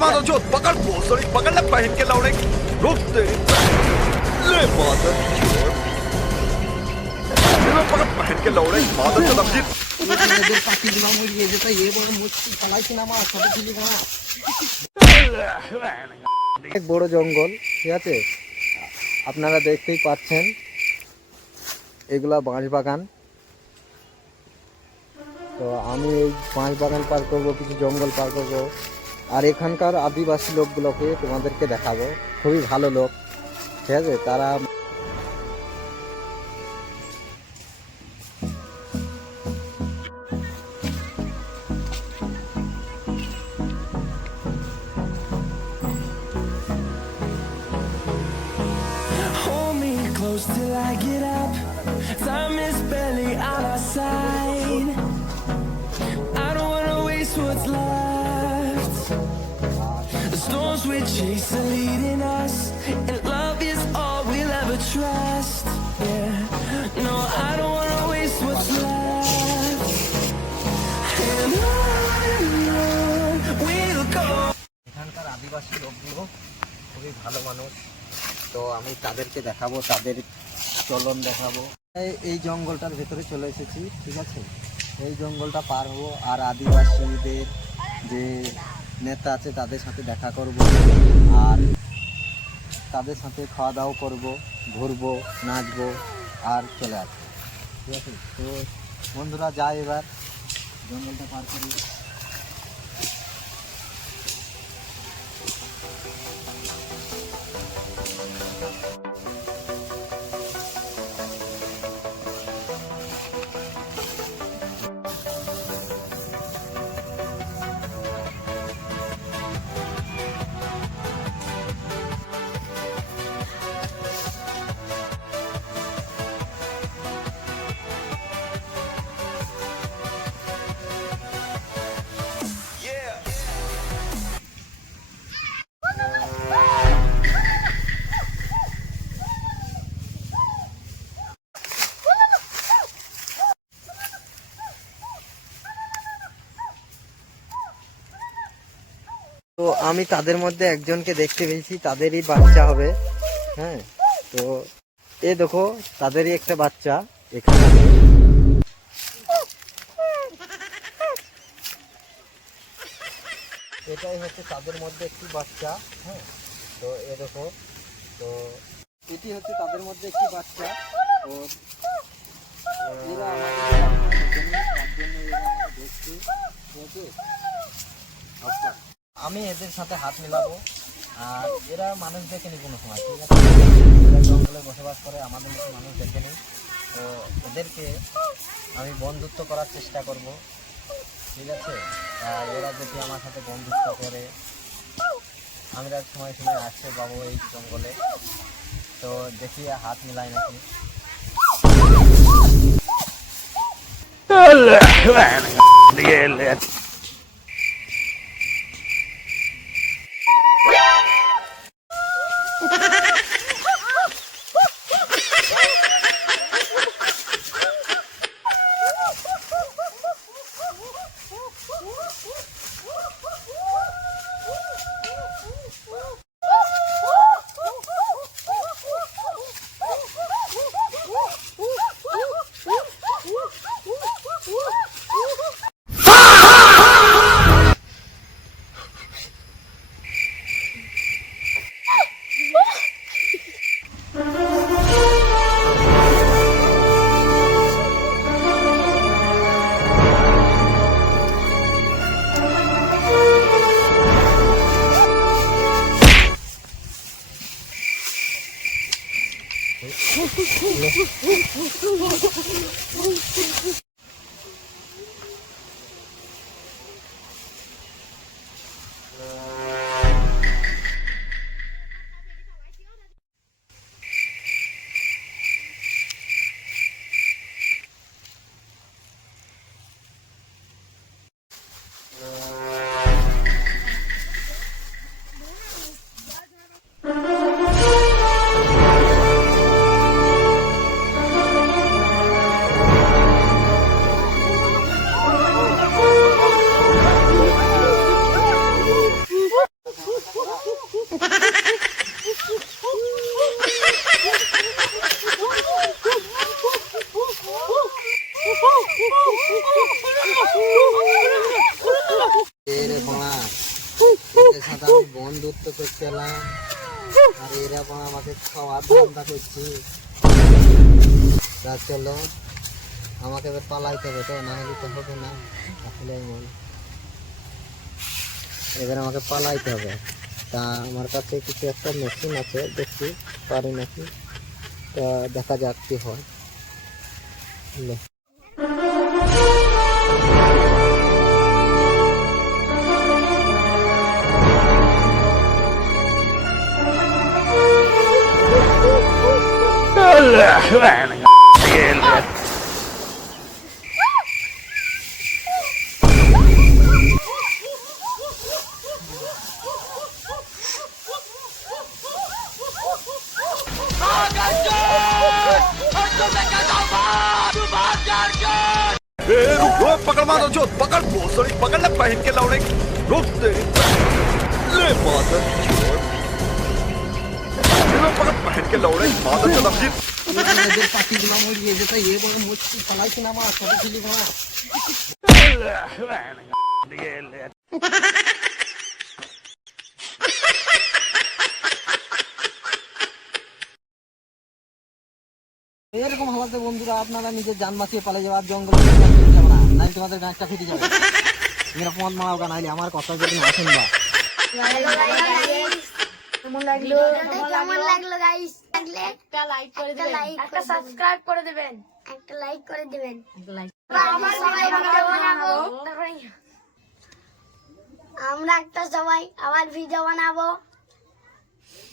मादरचोद पकड़ भोसड़ी पकड़ ले पहन के लौड़े रुक तेरी ले मादरचोद ये पकड़ पहन के लौड़े मादरचोद अभिजीत এদের পাখি গুলা মরিয়ে যেটা এ বড় মুশকিল চালাইছি না আমার ছোট ছিলি না এক বড় জঙ্গল ঠিক আছে আপনারা দেখতেই পাচ্ছেন এগুলা বাঁশ বাগান তো আমি এই বাঁশ বাগান পার করব কিছু জঙ্গল পার করব আর এখানকার আদিবাসী লোকগুলোকে তোমাদেরকে দেখাবো খুবই ভালো লোক ঠিক আছে তারা till I get up. Time is barely on our side. I don't wanna waste what's left. The storms we chase are leading us, and love is all we'll ever trust. Yeah, no, I don't wanna waste what's left. And on we'll go. এখানকার আদিবাসী লোকগুলো খুবই ভালো মানুষ তো আমি তাদেরকে দেখাবো তাদের চলন দেখাবো এই জঙ্গলটার ভেতরে চলে এসেছি ঠিক আছে এই জঙ্গলটা পার হবো আর আদিবাসীদের যে নেতা আছে তাদের সাথে দেখা করব আর তাদের সাথে খাওয়া দাওয়া করবো ঘুরবো নাচবো আর চলে আসবো ঠিক আছে তো বন্ধুরা যাই এবার জঙ্গলটা পার করি তো আমি তাদের মধ্যে একজনকে দেখতে পেয়েছি তাদেরই বাচ্চা হবে হ্যাঁ তো এ দেখো তাদেরই একটা বাচ্চা এখানে এটাই হচ্ছে তাদের মধ্যে একটি বাচ্চা হ্যাঁ তো এ দেখো তো এটি হচ্ছে তাদের মধ্যে একটি বাচ্চা তো এরা দেখছি আচ্ছা আমি এদের সাথে হাত মিলাবো আর এরা মানুষ দেখেনি কোনো সময় ঠিক আছে এরা জঙ্গলে বসবাস করে আমাদের মতো মানুষ দেখেনি তো এদেরকে আমি বন্ধুত্ব করার চেষ্টা করব ঠিক আছে আর এরা যদি আমার সাথে বন্ধুত্ব করে আমরা এক সময় আসতে পাবো এই জঙ্গলে তো দেখি হাত মিলাই নাকি এদের সাথে আমি বন্ধুত্ব করতে এলাম, আর এরকম আমাকে খাওয়ার ধান্দা করছি। তা চলো, আমাকে এবার পালাইতে হবে, তো না হলে তো হবে না। আসলে এবার আমাকে পালাইতে হবে। তা আমার কাছে কিছু একটা মেশিন আছে, দেখছি পারি নাকি, তা দেখা যাক কি হয়। লে। रुक पकड़ मारो जो पकड़ भोसड़ी पकड़ ले पहन के लौड़े रुक तेरी ले मादर चोद पकड़ पहन के लौड़े मादर चोद अपनी এদের পাখিগুলো মরিয়ে যেতে এ বড় মুচকি পালাইছি না আমার ছোট ছিলি না। এরকম হওয়াতে বন্ধুরা আপনারা নিজের জান বাঁচিয়ে পালিয়ে যাওয়ার জঙ্গল যাবে না, নাই তোমাদের গাঁটটা ফেটে যাবে। নিরাপদ মারাও গা, নাইলে আমার কথা যদি না শুনবা। কেমন লাগলো গাইস? একটা লাইক করে দিবেন, একটা সাবস্ক্রাইব করে দিবেন, একটা লাইক করে দিবেন। আমরা একটা সবাই আবার ভিডিও বানাবো।